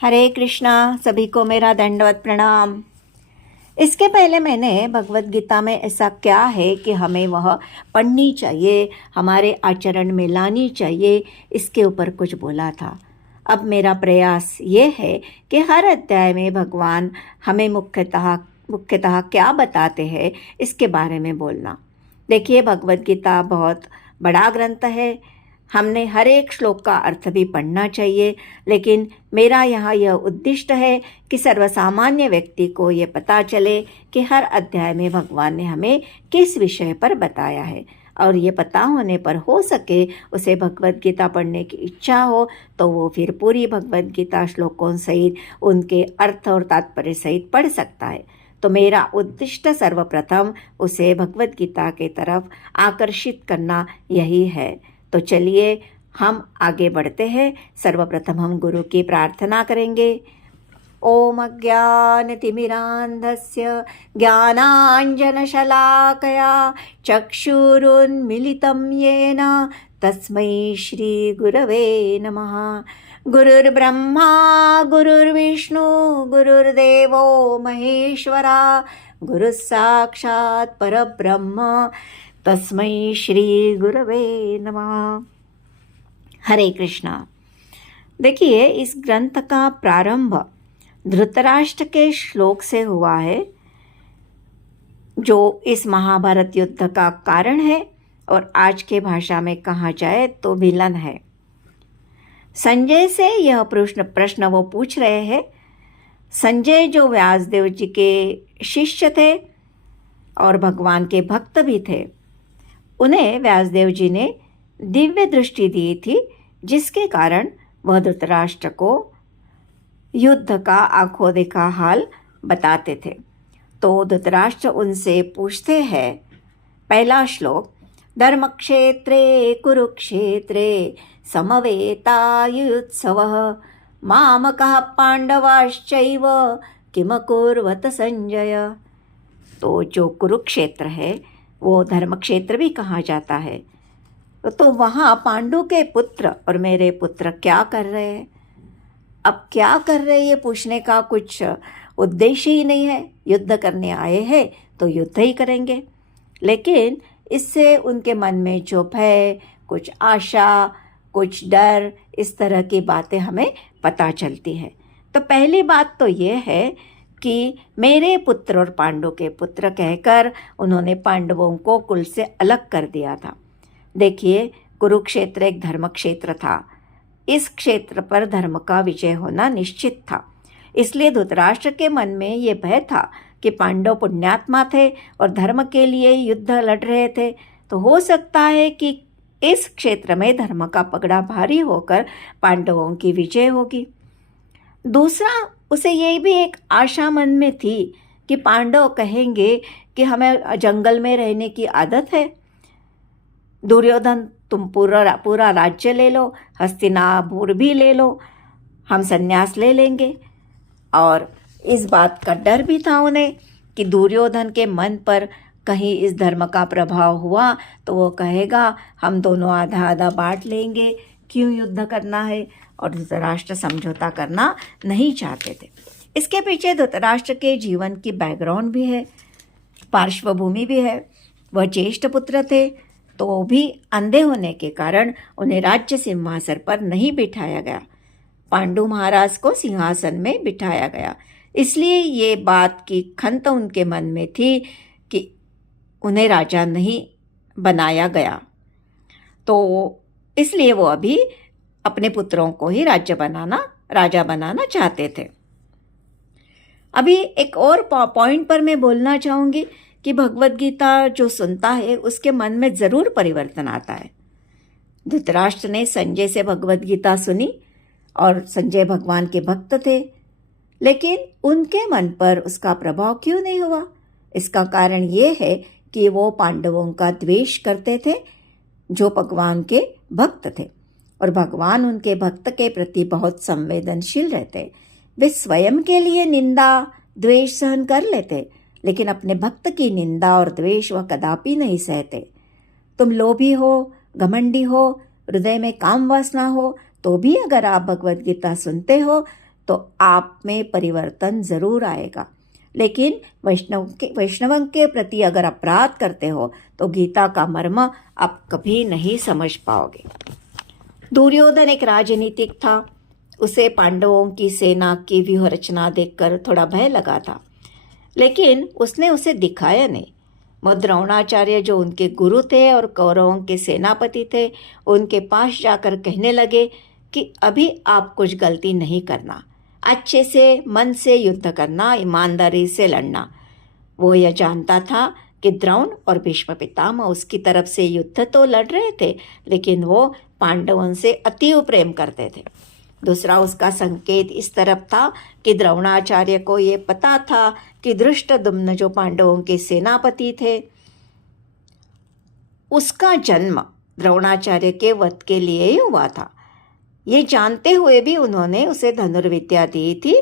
हरे कृष्णा। सभी को मेरा दंडवत प्रणाम। इसके पहले मैंने भगवत गीता में ऐसा क्या है कि हमें वह पढ़नी चाहिए, हमारे आचरण में लानी चाहिए, इसके ऊपर कुछ बोला था। अब मेरा प्रयास ये है कि हर अध्याय में भगवान हमें मुख्यतः क्या बताते हैं इसके बारे में बोलना। देखिए, भगवत गीता बहुत बड़ा ग्रंथ है, हमने हर एक श्लोक का अर्थ भी पढ़ना चाहिए, लेकिन मेरा यहाँ यह उद्दिष्ट है कि सर्वसामान्य व्यक्ति को ये पता चले कि हर अध्याय में भगवान ने हमें किस विषय पर बताया है, और ये पता होने पर हो सके उसे भगवत गीता पढ़ने की इच्छा हो तो वो फिर पूरी भगवत गीता श्लोकों सहित उनके अर्थ और तात्पर्य सहित पढ़ सकता है। तो मेरा उद्दिष्ट सर्वप्रथम उसे भगवत गीता के तरफ आकर्षित करना यही है। तो चलिए हम आगे बढ़ते हैं। सर्वप्रथम हम गुरु की प्रार्थना करेंगे। ओम अज्ञानतिमिरान्धस्य ज्ञानाञ्जनशलाकया चक्षुरुन्मिलितं येन तस्मै श्रीगुरवे नमः। गुरुर्ब्रह्मा गुरुर्विष्णु गुरुर्देवो महेश्वरा गुरुः साक्षात् परब्रह्म तस्मै श्री गुरवे नमः। हरे कृष्णा। देखिए, इस ग्रंथ का प्रारंभ धृतराष्ट्र के श्लोक से हुआ है, जो इस महाभारत युद्ध का कारण है और आज के भाषा में कहा जाए तो विलन है। संजय से यह प्रश्न वो पूछ रहे हैं। संजय जो व्यासदेव जी के शिष्य थे और भगवान के भक्त भी थे, उन्हें व्यासदेव जी ने दिव्य दृष्टि दी थी, जिसके कारण वह धृतराष्ट्र को युद्ध का आंखों देखा हाल बताते थे। तो धृतराष्ट्र उनसे पूछते हैं, पहला श्लोक, धर्मक्षेत्रे कुरुक्षेत्रे समवेतायुत्सवः मामकः पांडवाश्चैव किमकुर्वत संजय। तो जो कुरुक्षेत्र है वो धर्मक्षेत्र भी कहा जाता है। तो वहाँ पांडु के पुत्र और मेरे पुत्र क्या कर रहे हैं? अब क्या कर रहे हैं ये पूछने का कुछ उद्देश्य ही नहीं है। युद्ध करने आए हैं तो युद्ध ही करेंगे, लेकिन इससे उनके मन में जो भय, कुछ आशा, कुछ डर, इस तरह की बातें हमें पता चलती है। तो पहली बात तो ये है कि मेरे पुत्र और पांडु के पुत्र कहकर उन्होंने पांडवों को कुल से अलग कर दिया था। देखिए, कुरुक्षेत्र एक धर्म क्षेत्र था। इस क्षेत्र पर धर्म का विजय होना निश्चित था। इसलिए धृतराष्ट्र के मन में ये भय था कि पांडव पुण्यात्मा थे और धर्म के लिए युद्ध लड़ रहे थे, तो हो सकता है कि इस क्षेत्र में धर्म का पगड़ा भारी होकर पांडवों की विजय होगी। दूसरा, उसे ये भी एक आशा मन में थी कि पांडव कहेंगे कि हमें जंगल में रहने की आदत है, दुर्योधन तुम पूरा राज्य ले लो, हस्तिनापुर भी ले लो, हम संन्यास ले लेंगे। और इस बात का डर भी था उन्हें कि दुर्योधन के मन पर कहीं इस धर्म का प्रभाव हुआ तो वो कहेगा हम दोनों आधा आधा बांट लेंगे, क्यों युद्ध करना है। और धृतराष्ट्र समझौता करना नहीं चाहते थे। इसके पीछे धृतराष्ट्र के जीवन की बैकग्राउंड भी है, पार्श्वभूमि भी है। वह ज्येष्ठ पुत्र थे, तो भी अंधे होने के कारण उन्हें राज्य सिंहासन पर नहीं बिठाया गया, पांडु महाराज को सिंहासन में बिठाया गया। इसलिए ये बात की खंत उनके मन में थी कि उन्हें राजा नहीं बनाया गया, तो इसलिए वो अभी अपने पुत्रों को ही राजा बनाना चाहते थे। अभी एक और पॉइंट पर मैं बोलना चाहूँगी कि भगवत गीता जो सुनता है उसके मन में ज़रूर परिवर्तन आता है। धृतराष्ट्र ने संजय से भगवत गीता सुनी और संजय भगवान के भक्त थे, लेकिन उनके मन पर उसका प्रभाव क्यों नहीं हुआ? इसका कारण ये है कि वो पांडवों का द्वेष करते थे जो भगवान के भक्त थे, और भगवान उनके भक्त के प्रति बहुत संवेदनशील रहते। वे स्वयं के लिए निंदा द्वेष सहन कर लेते, लेकिन अपने भक्त की निंदा और द्वेष वह कदापि नहीं सहते। तुम लोभी हो, घमंडी हो, हृदय में काम वासना हो, तो भी अगर आप भगवत गीता सुनते हो तो आप में परिवर्तन ज़रूर आएगा। लेकिन वैष्णवों के प्रति अगर अपराध करते हो तो गीता का मर्म आप कभी नहीं समझ पाओगे। दुर्योधन एक राजनीतिक था। उसे पांडवों की सेना की व्यूह रचना देखकर थोड़ा भय लगा था, लेकिन उसने उसे दिखाया नहीं। द्रोणाचार्य जो उनके गुरु थे और कौरवों के सेनापति थे, उनके पास जाकर कहने लगे कि अभी आप कुछ गलती नहीं करना, अच्छे से मन से युद्ध करना, ईमानदारी से लड़ना। वो यह जानता था कि द्रोण और भीष्म पितामह उसकी तरफ से युद्ध तो लड़ रहे थे, लेकिन वो पांडवों से अतीव प्रेम करते थे। दूसरा उसका संकेत इस तरफ था कि द्रोणाचार्य को ये पता था कि धृष्टद्युम्न जो पांडवों के सेनापति थे, उसका जन्म द्रोणाचार्य के वध के लिए ही हुआ था। ये जानते हुए भी उन्होंने उसे धनुर्विद्या दी थी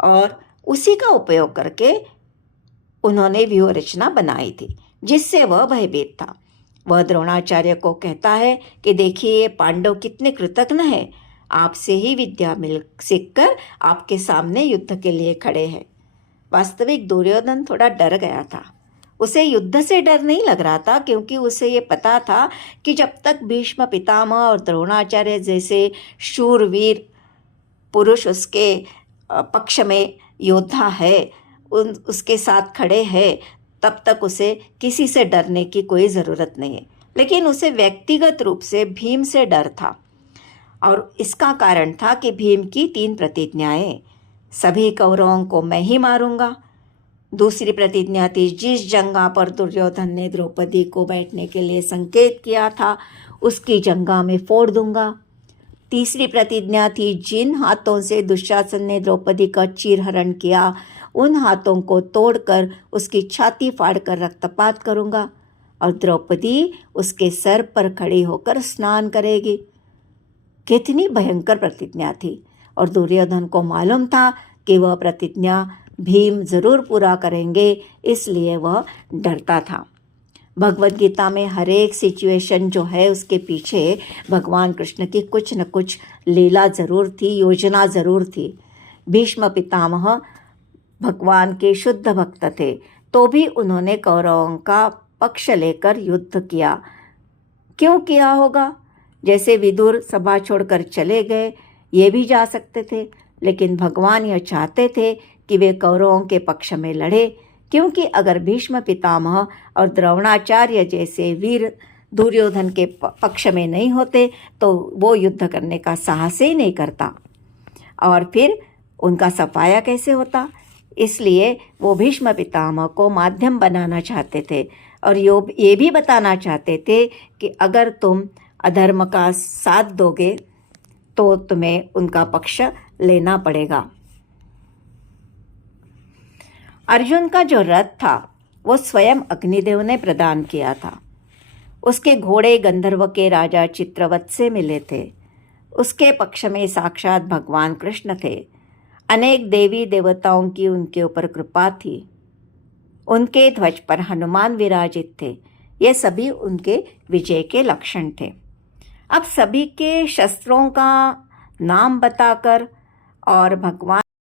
और उसी का उपयोग करके उन्होंने व्यूह रचना बनाई थी, जिससे वह भयभीत था। वह द्रोणाचार्य को कहता है कि देखिए, पांडव कितने कृतज्ञ हैं, आपसे ही विद्या सीखकर आपके सामने युद्ध के लिए खड़े हैं। वास्तविक दुर्योधन थोड़ा डर गया था। उसे युद्ध से डर नहीं लग रहा था, क्योंकि उसे ये पता था कि जब तक भीष्म पितामह और द्रोणाचार्य जैसे शूरवीर पुरुष उसके पक्ष में योद्धा है, उसके साथ खड़े हैं, तब तक उसे किसी से डरने की कोई ज़रूरत नहीं है। लेकिन उसे व्यक्तिगत रूप से भीम से डर था, और इसका कारण था कि भीम की 3 प्रतिज्ञाएं, सभी कौरवों को मैं ही मारूंगा। दूसरी प्रतिज्ञा थी, जिस जंगा पर दुर्योधन ने द्रौपदी को बैठने के लिए संकेत किया था, उसकी जंगा में फोड़ दूंगा। तीसरी प्रतिज्ञा थी, जिन हाथों से दुशासन ने द्रौपदी का चीरहरण किया, उन हाथों को तोड़कर उसकी छाती फाड़कर रक्तपात करूंगा और द्रौपदी उसके सर पर खड़ी होकर स्नान करेगी। कितनी भयंकर प्रतिज्ञा थी, और दुर्योधन को मालूम था कि वह प्रतिज्ञा भीम जरूर पूरा करेंगे, इसलिए वह डरता था। भगवद गीता में हर एक सिचुएशन जो है, उसके पीछे भगवान कृष्ण की कुछ न कुछ लीला ज़रूर थी, योजना ज़रूर थी। भीष्म पितामह भगवान के शुद्ध भक्त थे, तो भी उन्होंने कौरवों का पक्ष लेकर युद्ध किया। क्यों किया होगा? जैसे विदुर सभा छोड़कर चले गए, ये भी जा सकते थे, लेकिन भगवान यह चाहते थे कि वे कौरवों के पक्ष में लड़े, क्योंकि अगर भीष्म पितामह और द्रोणाचार्य जैसे वीर दुर्योधन के पक्ष में नहीं होते तो वो युद्ध करने का साहस ही नहीं करता, और फिर उनका सफाया कैसे होता। इसलिए वो भीष्म पितामह को माध्यम बनाना चाहते थे, और ये भी बताना चाहते थे कि अगर तुम अधर्म का साथ दोगे तो तुम्हें उनका पक्ष लेना पड़ेगा। अर्जुन का जो रथ था वो स्वयं अग्निदेव ने प्रदान किया था। उसके घोड़े गंधर्व के राजा चित्रवत से मिले थे। उसके पक्ष में साक्षात भगवान कृष्ण थे। अनेक देवी देवताओं की उनके ऊपर कृपा थी। उनके ध्वज पर हनुमान विराजित थे। ये सभी उनके विजय के लक्षण थे। अब सभी के शस्त्रों का नाम बताकर और भगवान